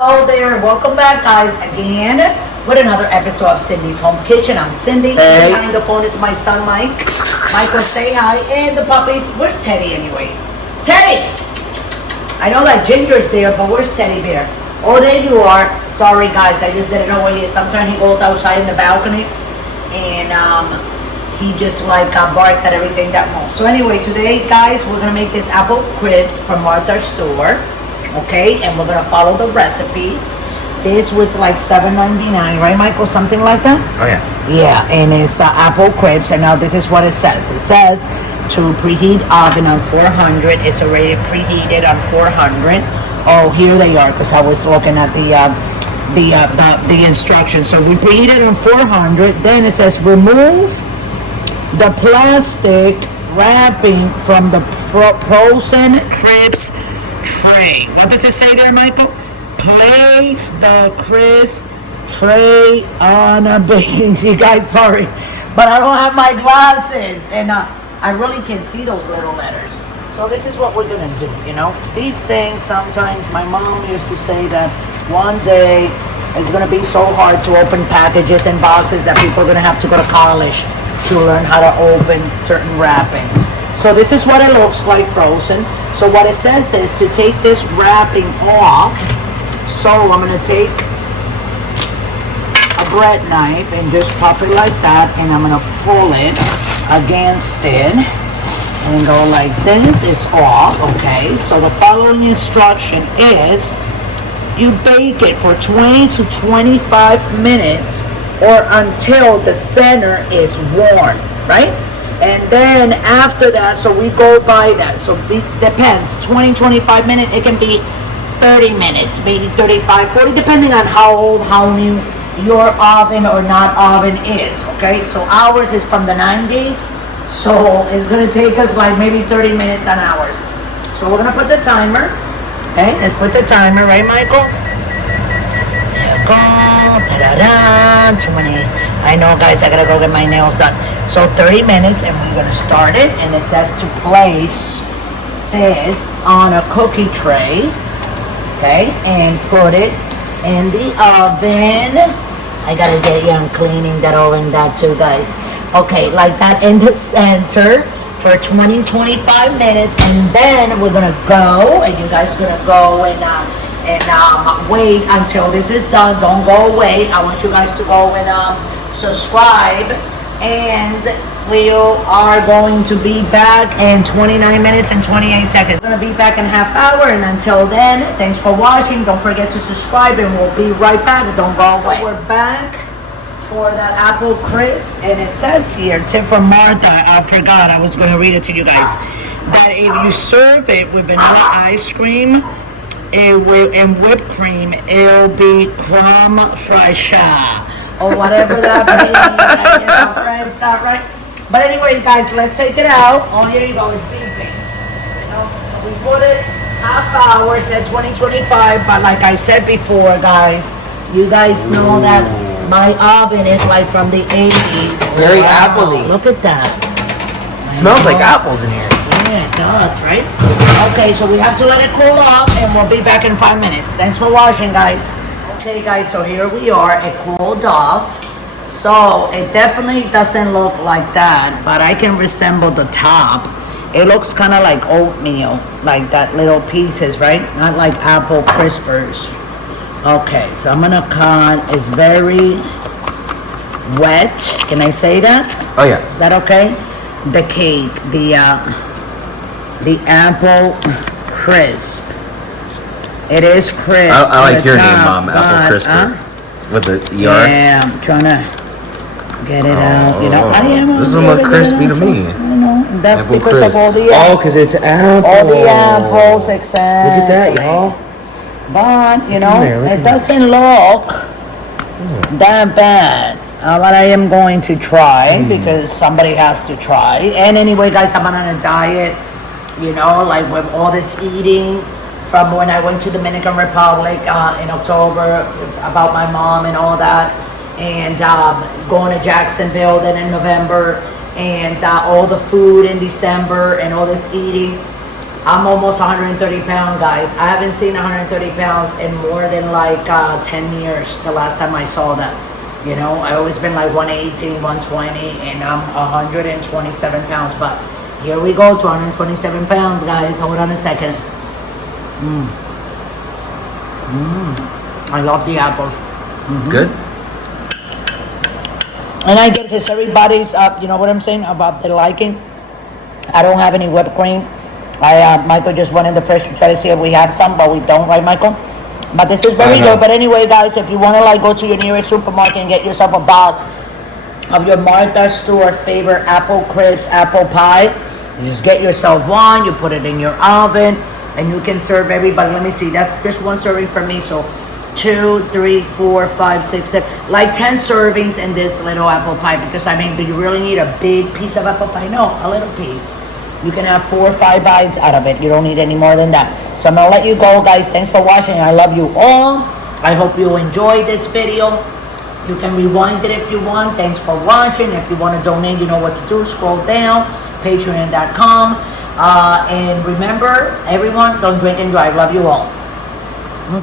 Hello there, welcome back guys again with another episode of Cindy's Home Kitchen. I'm Cindy. Hey. Behind the phone is my son Mike. Michael, say hi. And the puppies. Where's Teddy anyway? Teddy! I know that Ginger's there, but where's Teddy Bear? Oh, there you are. Sorry guys, I just didn't know where he is. Sometimes he goes outside in the balcony and he just barks at everything that moves. So anyway, today guys, we're gonna make this apple crisp from Martha's store. Okay, and we're gonna follow the recipes. This was like $7.99, right, Michael? Something like that. Oh yeah. Yeah, and it's apple crisps. And now this is what it says. It says to preheat oven on 400. It's already preheated on 400. Oh, here they are, because I was looking at the instructions. So we preheat it on 400. Then it says remove the plastic wrapping from the frozen crisps tray. What does it say there, Michael? Place the crisp tray on a base. You guys, sorry, but I don't have my glasses, and I really can't see those little letters. So this is what we're gonna do. You know, these things sometimes. My mom used to say that one day it's gonna be so hard to open packages and boxes that people are gonna have to go to college to learn how to open certain wrappings. So this is what it looks like frozen. So what it says is to take this wrapping off. So I'm going to take a bread knife and just pop it like that. And I'm going to pull it against it and go like this. It's off. Okay. So the following instruction is you bake it for 20 to 25 minutes or until the center is warm, right? And then after that, so we go by that. So it depends, 20, 25 minutes, it can be 30 minutes, maybe 35, 40, depending on how old, how new your oven or not oven is, okay? So ours is from the 90s, so it's gonna take us like maybe 30 minutes an hour. So we're gonna put the timer, okay? Let's put the timer, right, Michael? There you go, ta-da-da, too many. I know, guys, I gotta go get my nails done. So 30 minutes, and we're gonna start it, and it says to place this on a cookie tray, okay, and put it in the oven. I gotta get you on cleaning that oven, that too, guys. Okay, like that in the center for 20-25 minutes, and then we're gonna go, and you guys are gonna go and wait until this is done. Don't go away. I want you guys to go and subscribe, and we are going to be back in 29 minutes and 28 seconds. We're going to be back in a half hour, and until then, thanks for watching. Don't forget to subscribe, and we'll be right back. Don't go away. So we're back for that apple crisp, and it says here, tip from Martha, I forgot, I was going to read it to you guys, that if you serve it with vanilla ice cream and whipped cream, it'll be crumb fraîche. Or whatever that means. I guess I'm French, not right. But anyway, guys, let's take it out. Oh, here you go. It's beeping. You know, so we put it half hour, said 20-25. But like I said before, guys, you guys know that my oven is like from the 80s. Very appley. Look at that. Smells like apples in here. Yeah, it does, right? Okay, so we have to let it cool off, and we'll be back in 5 minutes. Thanks for watching, guys. Okay guys, so here we are. It cooled off, so it definitely doesn't look like that, but I can resemble the top. It looks kind of like oatmeal, like that little pieces, right? Not like apple crispers. Okay, so I'm gonna cut. It's very wet. Can I say that? Oh yeah. Is that okay? The cake, the apple crisp. It is crisp. I like your name, top, Mom, Apple Crisper. With the ER. Yeah, I'm trying to get it out. You know, I am. This doesn't look crispy to me. I know. That's Apple because crisp. of all the Oh, because it's apple. all the apples, exactly. Look at that, y'all. But you know, look it at doesn't look that bad. But I am going to try because somebody has to try. And anyway, guys, I'm on a diet. You know, like with all this eating. From when I went to Dominican Republic in October, about my mom and all that, and going to Jacksonville then in November, and all the food in December and all this eating. I'm almost 130 pounds, guys. I haven't seen 130 pounds in more than like 10 years. The last time I saw that. You know, I always been like 118, 120, and I'm 127 pounds. But here we go, 227 pounds, guys. Hold on a second. I love the apples. Good. And I guess it's everybody's up. You know what I'm saying about the liking. I don't have any whipped cream. Michael just went in the fridge to try to see if we have some, but we don't, right, Michael? But this is very good. But anyway, guys, if you want to like go to your nearest supermarket and get yourself a box of your Martha Stewart favorite apple crisp apple pie, you just get yourself one. You put it in your oven, and you can serve everybody. Let me see. That's just one serving for me. So 2, 3, 4, 5, 6, 7, like 10 servings in this little apple pie. Because I mean, do you really need a big piece of apple pie? No, a little piece. You can have 4 or 5 bites out of it. You don't need any more than that. So I'm gonna let you go, guys. Thanks for watching. I love you all. I hope you enjoyed this video. You can rewind it if you want. Thanks for watching. If you want to donate, you know what to do. Scroll down, patreon.com. And remember, everyone, don't drink and drive. Love you all.